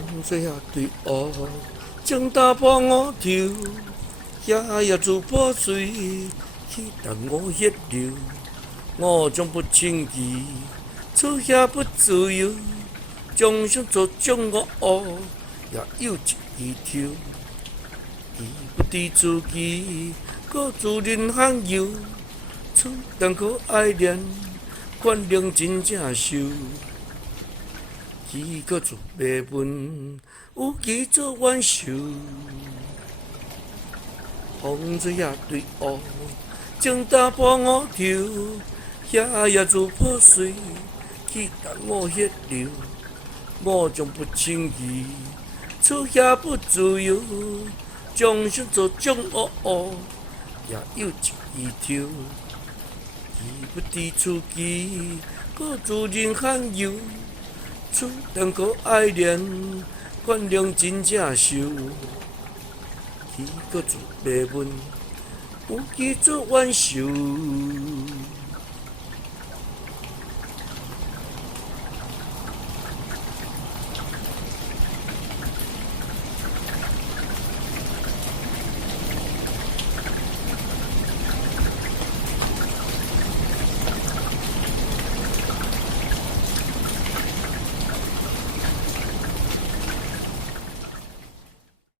风吹下对乌，将打破我头，夜自破碎，去等我血流。我将不轻易，出也不自由，将想做将我乌，也有一条。伊不知自己，搁自认罕有，出但可爱恋，原谅真正受。伊搁做袂问，有其做挽手。风吹也对乌，将打破我头，夜自破碎，去等我血流。我将不轻易，出也不自由，将想做将乌乌，也有一条。伊不知自己，搁自认罕有，出但可爱恋，原谅真正受。伊搁做袂问，有其做挽手。